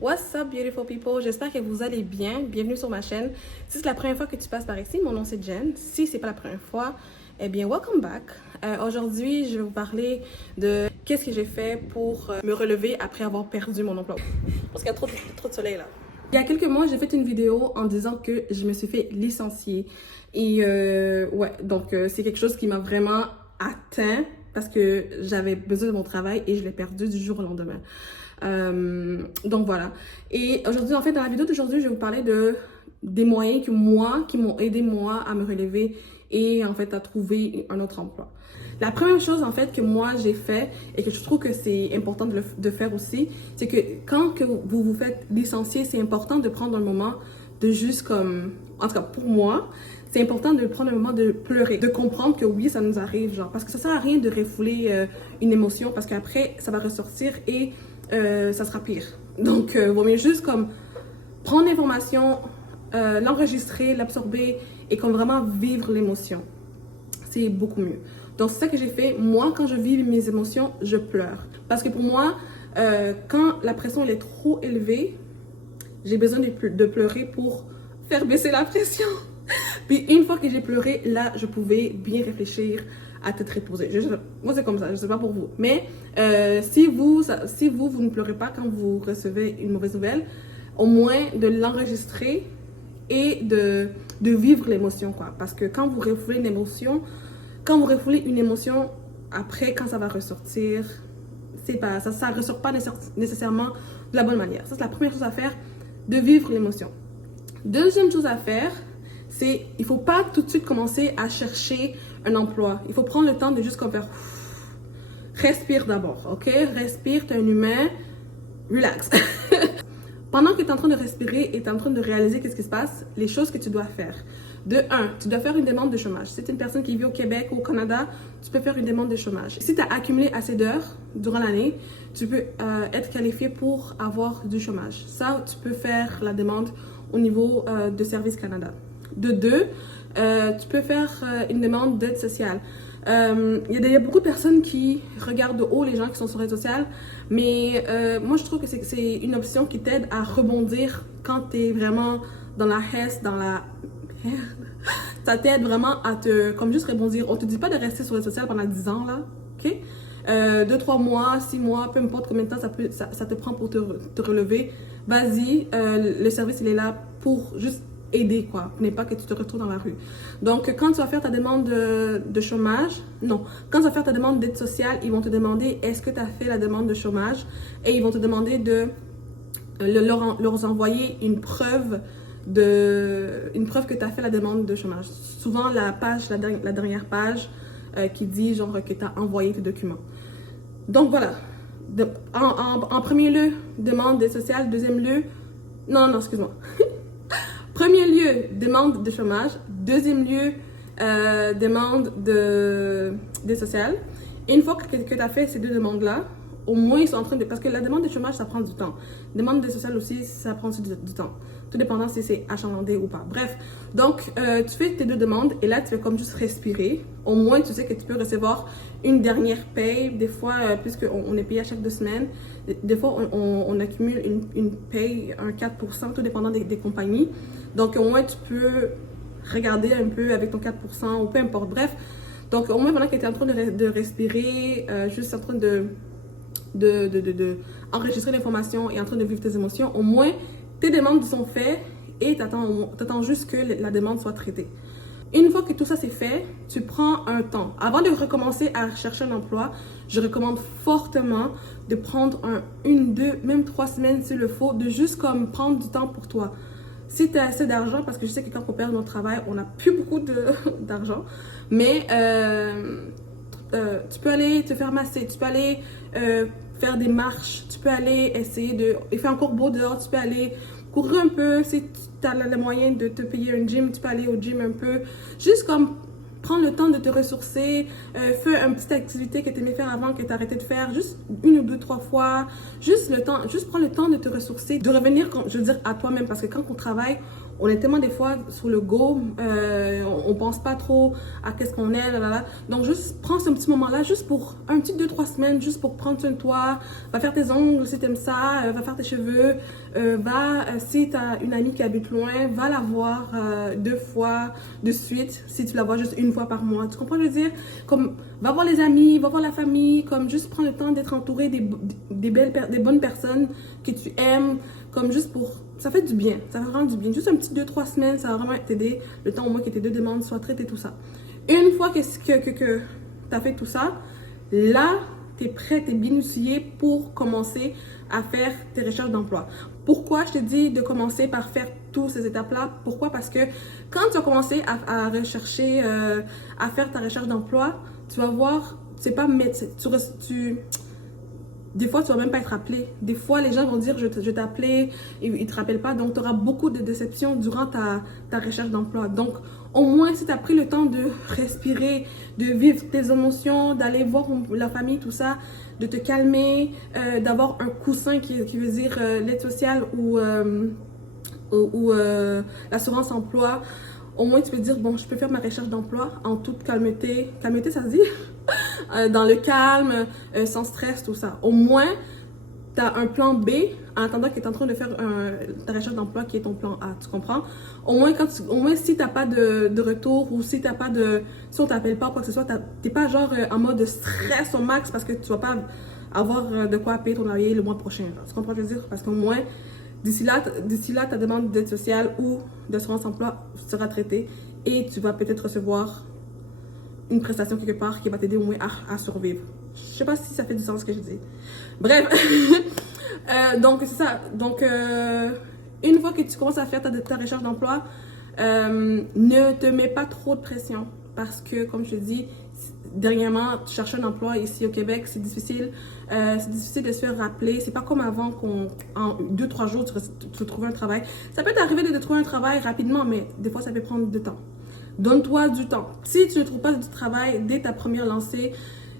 What's up beautiful people, j'espère que vous allez bien, bienvenue sur ma chaîne. Si c'est la première fois que tu passes par ici, mon nom c'est Jen. Si c'est pas la première fois, eh bien welcome back. Aujourd'hui, je vais vous parler de qu'est-ce que j'ai fait pour me relever après avoir perdu mon emploi. Parce qu'il y a trop de soleil là. Il y a quelques mois, j'ai fait une vidéo en disant que je me suis fait licencier. Et c'est quelque chose qui m'a vraiment atteint parce que j'avais besoin de mon travail et je l'ai perdu du jour au lendemain. Donc voilà. Et aujourd'hui, en fait, dans la vidéo d'aujourd'hui, je vais vous parler des moyens qui m'ont aidé moi à me relever et en fait à trouver un autre emploi. La première chose en fait que moi j'ai fait et que je trouve que c'est important de faire aussi, c'est que quand que vous vous faites licencier, c'est important de prendre un moment de juste comme, en tout cas pour moi, c'est important de prendre un moment de pleurer, de comprendre que oui, ça nous arrive, genre, parce que ça sert à rien de refouler une émotion parce qu'après ça va ressortir et ça sera pire. Donc, vaut mieux juste comme prendre l'information, l'enregistrer, l'absorber et comme vraiment vivre l'émotion. C'est beaucoup mieux. Donc, c'est ça que j'ai fait. Moi, quand je vis mes émotions, je pleure. Parce que pour moi, quand la pression elle est trop élevée, j'ai besoin de pleurer pour faire baisser la pression. Puis une fois que j'ai pleuré, là, je pouvais bien réfléchir à tête reposée. Moi, c'est comme ça, je sais pas pour vous. Mais si vous ne pleurez pas quand vous recevez une mauvaise nouvelle, au moins de l'enregistrer et de vivre l'émotion, quoi. Parce que quand vous refoulez une émotion, après, quand ça va ressortir, ça ressort pas nécessairement de la bonne manière. Ça, c'est la première chose à faire, de vivre l'émotion. Deuxième chose à faire, c'est il faut pas tout de suite commencer à chercher un emploi. Il faut prendre le temps de juste comme faire respire d'abord, ok? Respire, t'es un humain, relax. Pendant que tu es en train de respirer et tu es en train de réaliser qu'est-ce qui se passe, les choses que tu dois faire. De un, tu dois faire une demande de chômage. Si tu es une personne qui vit au Québec ou au Canada, tu peux faire une demande de chômage. Si tu as accumulé assez d'heures durant l'année, tu peux être qualifié pour avoir du chômage. Ça, tu peux faire la demande au niveau de Service Canada. De deux, tu peux faire une demande d'aide sociale. Il y a beaucoup de personnes qui regardent de haut les gens qui sont sur les réseaux sociaux, mais moi je trouve que c'est une option qui t'aide à rebondir quand tu es vraiment dans la hesse, dans la merde. Ça t'aide vraiment à comme juste rebondir. On te dit pas de rester sur les réseaux sociaux pendant 10 ans là, ok? 2, 3 mois, 6 mois, peu importe combien de temps ça te prend pour te relever. Vas-y, le service il est là pour juste aider, quoi. N'est pas que tu te retrouves dans la rue. Donc, quand tu vas faire ta demande de chômage, non. Quand tu vas faire ta demande d'aide sociale, ils vont te demander est-ce que tu as fait la demande de chômage et ils vont te demander de leur envoyer une preuve que tu as fait la demande de chômage. Souvent, la dernière page qui dit genre que tu as envoyé tes documents. Donc, voilà. En premier lieu, demande d'aide sociale. Deuxième lieu, non, excuse-moi. Premier lieu, demande de chômage. Deuxième lieu, demande d'aide sociale. Et une fois que tu as fait ces deux demandes-là, au moins ils sont en train de... Parce que la demande de chômage, ça prend du temps. Demande d'aide sociale aussi, ça prend aussi du temps. Tout dépendant si c'est achalandé ou pas. Bref, donc tu fais tes deux demandes et là, tu vas comme juste respirer. Au moins, tu sais que tu peux recevoir une dernière paye. Des fois, puisqu'on est payé à chaque 2 semaines, des fois, on accumule une paye, un 4%, tout dépendant des compagnies. Donc, au moins, tu peux regarder un peu avec ton 4% ou peu importe. Bref, donc au moins, pendant que tu es en train de respirer, juste en train de enregistrer l'information et en train de vivre tes émotions, au moins, tes demandes sont faites et tu attends juste que la demande soit traitée. Une fois que tout ça c'est fait, tu prends un temps. Avant de recommencer à chercher un emploi, je recommande fortement de prendre 1, 2, même 3 semaines s'il le faut, de juste comme prendre du temps pour toi. Si tu as assez d'argent, parce que je sais que quand on perd notre travail, on n'a plus beaucoup d'argent, mais tu peux aller te faire masser, tu peux aller faire des marches, tu peux aller essayer il fait encore beau dehors, tu peux aller courir un peu, si tu as les moyens de te payer un gym, tu peux aller au gym un peu, juste comme prendre le temps de te ressourcer, fais une petite activité que tu aimais faire avant, que tu as arrêté de faire, juste 1 ou 2, 3 fois, juste prends le temps de te ressourcer, de revenir, je veux dire, à toi-même, parce que quand on travaille, on est tellement des fois sur le go, on pense pas trop à qu'est-ce qu'on est, là, là, là. Donc juste prends ce petit moment-là, juste pour un petit 2-3 semaines, juste pour prendre soin de toi, va faire tes ongles si t'aimes ça, va faire tes cheveux, si t'as une amie qui habite loin, va la voir 2 fois de suite, si tu la vois juste 1 fois par mois, tu comprends ce que je veux dire? Comme, va voir les amis, va voir la famille, comme juste prends le temps d'être entouré des bonnes personnes que tu aimes, comme juste pour... Ça fait du bien, ça va vraiment du bien. Juste un petit 2-3 semaines, ça va vraiment t'aider. Le temps au moins que tes 2 demandes soient traitées, tout ça. Une fois que tu as fait tout ça, là, tu es prêt, tu es bien outillé pour commencer à faire tes recherches d'emploi. Pourquoi je te dis de commencer par faire toutes ces étapes-là? Pourquoi? Parce que quand tu vas commencer à rechercher, à faire ta recherche d'emploi, tu vas voir, c'est pas médecin, des fois, tu vas même pas être appelé. Des fois, les gens vont dire, je t'ai appelé, ils te rappellent pas. Donc, tu auras beaucoup de déceptions durant ta recherche d'emploi. Donc, au moins, si tu as pris le temps de respirer, de vivre tes émotions, d'aller voir la famille, tout ça, de te calmer, d'avoir un coussin qui veut dire l'aide sociale ou l'assurance emploi, au moins tu peux dire, bon, je peux faire ma recherche d'emploi en toute calmeté. Calmeté, ça se dit? Dans le calme, sans stress, tout ça. Au moins, tu as un plan B en attendant que tu es en train de faire ta recherche d'emploi qui est ton plan A, tu comprends? Au moins, si tu n'as pas de retour ou si on t'appelle pas ou quoi que ce soit, tu n'es pas genre en mode de stress au max parce que tu vas pas avoir de quoi payer ton loyer le mois prochain. Genre. Tu comprends ce que je veux dire? Parce qu'au moins, d'ici là, ta demande d'aide sociale ou d'assurance emploi sera traitée et tu vas peut-être recevoir une prestation quelque part qui va t'aider au moins à survivre. Je sais pas si ça fait du sens ce que je dis. Bref, donc c'est ça. Donc, une fois que tu commences à faire ta recherche d'emploi, ne te mets pas trop de pression parce que, comme je te dis, dernièrement, tu cherches un emploi ici au Québec, c'est difficile. C'est difficile de se faire rappeler. C'est pas comme avant qu'en 2-3 jours, tu trouves un travail. Ça peut t'arriver de trouver un travail rapidement, mais des fois, ça peut prendre du temps. Donne-toi du temps. Si tu ne trouves pas du travail dès ta première lancée,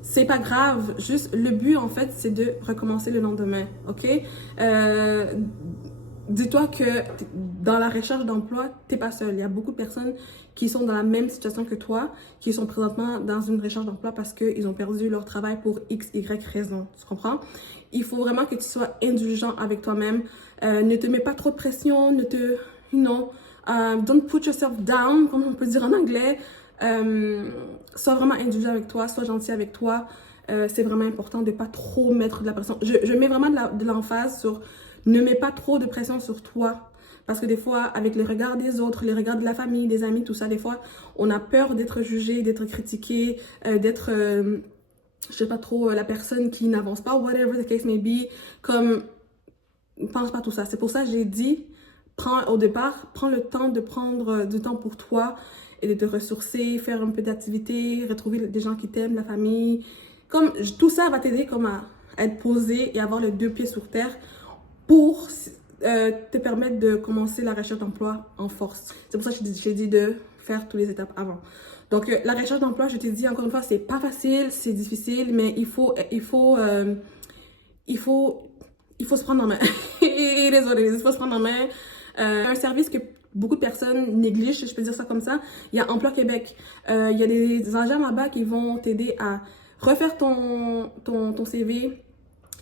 c'est pas grave. Juste, le but, en fait, c'est de recommencer le lendemain, OK? Dis-toi que dans la recherche d'emploi, t'es pas seul. Il y a beaucoup de personnes qui sont dans la même situation que toi, qui sont présentement dans une recherche d'emploi parce qu'ils ont perdu leur travail pour X, Y raison. Tu comprends? Il faut vraiment que tu sois indulgent avec toi-même. Ne te mets pas trop de pression, don't put yourself down, comme on peut dire en anglais. Sois vraiment indulgent avec toi, sois gentil avec toi. C'est vraiment important de ne pas trop mettre de la pression. Je mets vraiment de l'emphase sur ne mets pas trop de pression sur toi. Parce que des fois, avec les regards des autres, les regards de la famille, des amis, tout ça, des fois, on a peur d'être jugé, d'être critiqué, d'être, je sais pas trop, la personne qui n'avance pas, whatever the case may be. Comme, pense pas tout ça. C'est pour ça que j'ai dit, prends le temps de prendre du temps pour toi et de te ressourcer, faire un peu d'activité, retrouver des gens qui t'aiment, la famille. Comme, tout ça va t'aider comme à être posé et avoir les 2 pieds sur terre pour te permettre de commencer la recherche d'emploi en force. C'est pour ça que j'ai dit de faire toutes les étapes avant. Donc, la recherche d'emploi, je t'ai dit encore une fois, c'est pas facile, c'est difficile, mais il faut se prendre en main. Désolée, il faut se prendre en main. Un service que beaucoup de personnes négligent, si je peux dire ça comme ça, il y a Emploi Québec. Il y a des agents là-bas qui vont t'aider à refaire ton CV.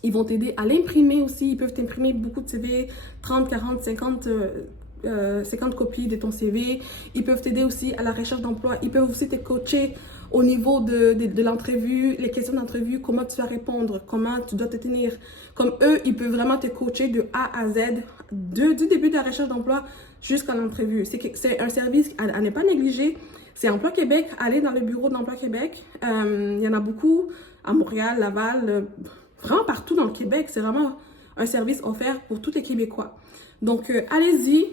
Ils vont t'aider à l'imprimer aussi. Ils peuvent t'imprimer beaucoup de CV, 30, 40, 50 copies de ton CV. Ils peuvent t'aider aussi à la recherche d'emploi. Ils peuvent aussi te coacher au niveau de l'entrevue, les questions d'entrevue, comment tu vas répondre, comment tu dois te tenir. Comme eux, ils peuvent vraiment te coacher de A à Z, du début de la recherche d'emploi jusqu'à l'entrevue. C'est un service à ne pas négliger. C'est Emploi Québec. Allez dans le bureau d'Emploi Québec. Il y en a beaucoup à Montréal, Laval, vraiment partout dans le Québec. C'est vraiment un service offert pour tous les Québécois. Donc, allez-y.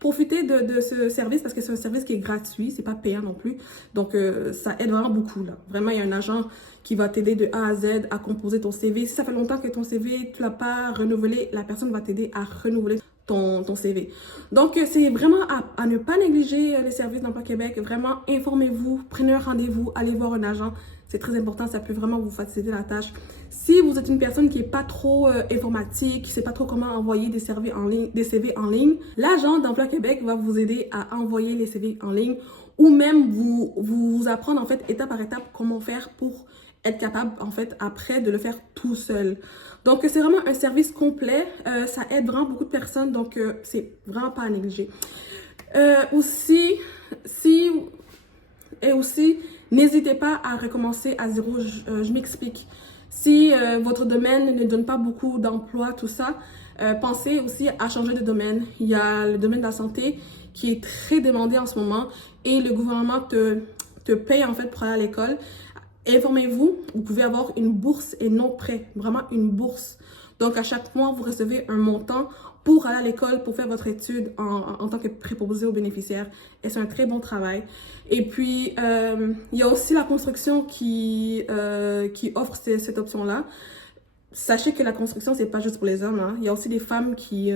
Profitez de ce service parce que c'est un service qui est gratuit, c'est pas payant non plus. Donc, ça aide vraiment beaucoup, là. Vraiment, il y a un agent qui va t'aider de A à Z à composer ton CV. Si ça fait longtemps que ton CV, tu l'as pas renouvelé, la personne va t'aider à renouveler ton CV. Donc, c'est vraiment à ne pas négliger les services d'Emploi Québec. Vraiment, informez-vous, prenez un rendez-vous, allez voir un agent. C'est très important, ça peut vraiment vous faciliter la tâche. Si vous êtes une personne qui n'est pas trop informatique, qui ne sait pas trop comment envoyer des CV en ligne, l'agent d'Emploi Québec va vous aider à envoyer les CV en ligne ou même vous apprendre en fait étape par étape comment faire pour être capable en fait après de le faire tout seul. Donc c'est vraiment un service complet, ça aide vraiment beaucoup de personnes, donc c'est vraiment pas à négliger. Aussi, n'hésitez pas à recommencer à zéro. Je m'explique. Si votre domaine ne donne pas beaucoup d'emplois, tout ça, pensez aussi à changer de domaine. Il y a le domaine de la santé qui est très demandé en ce moment et le gouvernement te paye en fait pour aller à l'école. Informez-vous, vous pouvez avoir une bourse et non prêt, vraiment une bourse. Donc, à chaque mois, vous recevez un montant pour aller à l'école, pour faire votre étude en tant que préposé aux bénéficiaires. Et c'est un très bon travail. Et puis, il y a aussi la construction qui offre cette option-là. Sachez que la construction, c'est pas juste pour les hommes, hein. Il y a aussi des femmes qui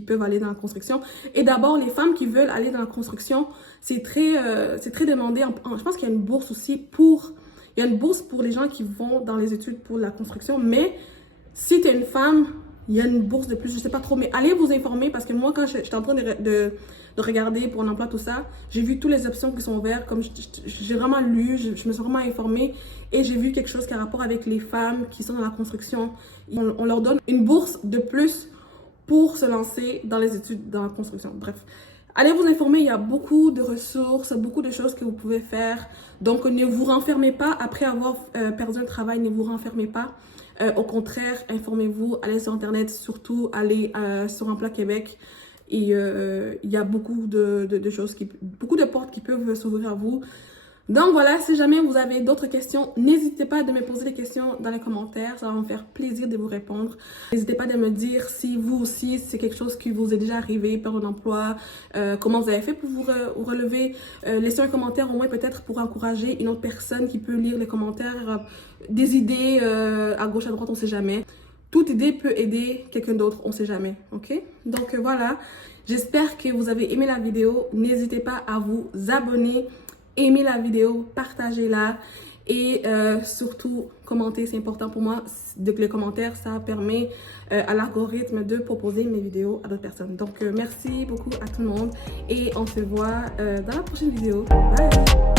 peuvent aller dans la construction. Et d'abord, les femmes qui veulent aller dans la construction, c'est très demandé. Je pense qu'il y a une bourse aussi il y a une bourse pour les gens qui vont dans les études pour la construction, mais si tu es une femme, il y a une bourse de plus, je sais pas trop, mais allez vous informer parce que moi, quand j'étais en train de regarder pour un emploi, tout ça, j'ai vu toutes les options qui sont ouvertes, comme j'ai vraiment lu, je me suis vraiment informée et j'ai vu quelque chose qui a rapport avec les femmes qui sont dans la construction. On leur donne une bourse de plus pour se lancer dans les études dans la construction. Bref, allez vous informer, il y a beaucoup de ressources, beaucoup de choses que vous pouvez faire. Donc, ne vous renfermez pas après avoir perdu un travail, ne vous renfermez pas. Au contraire, informez-vous, allez sur Internet, surtout allez sur Emploi Québec. Et il y a beaucoup de choses, beaucoup de portes qui peuvent s'ouvrir à vous. Donc voilà, si jamais vous avez d'autres questions, n'hésitez pas à me poser des questions dans les commentaires. Ça va me faire plaisir de vous répondre. N'hésitez pas à me dire si vous aussi, c'est quelque chose qui vous est déjà arrivé, perdre un emploi, comment vous avez fait pour vous relever. Laissez un commentaire au moins peut-être pour encourager une autre personne qui peut lire les commentaires. Des idées à gauche, à droite, on sait jamais. Toute idée peut aider quelqu'un d'autre, on sait jamais, ok? Donc voilà, j'espère que vous avez aimé la vidéo. N'hésitez pas à vous abonner. Aimez la vidéo, partagez-la et surtout commentez, c'est important pour moi. Donc les commentaires, ça permet à l'algorithme de proposer mes vidéos à d'autres personnes. Donc merci beaucoup à tout le monde et on se voit dans la prochaine vidéo. Bye!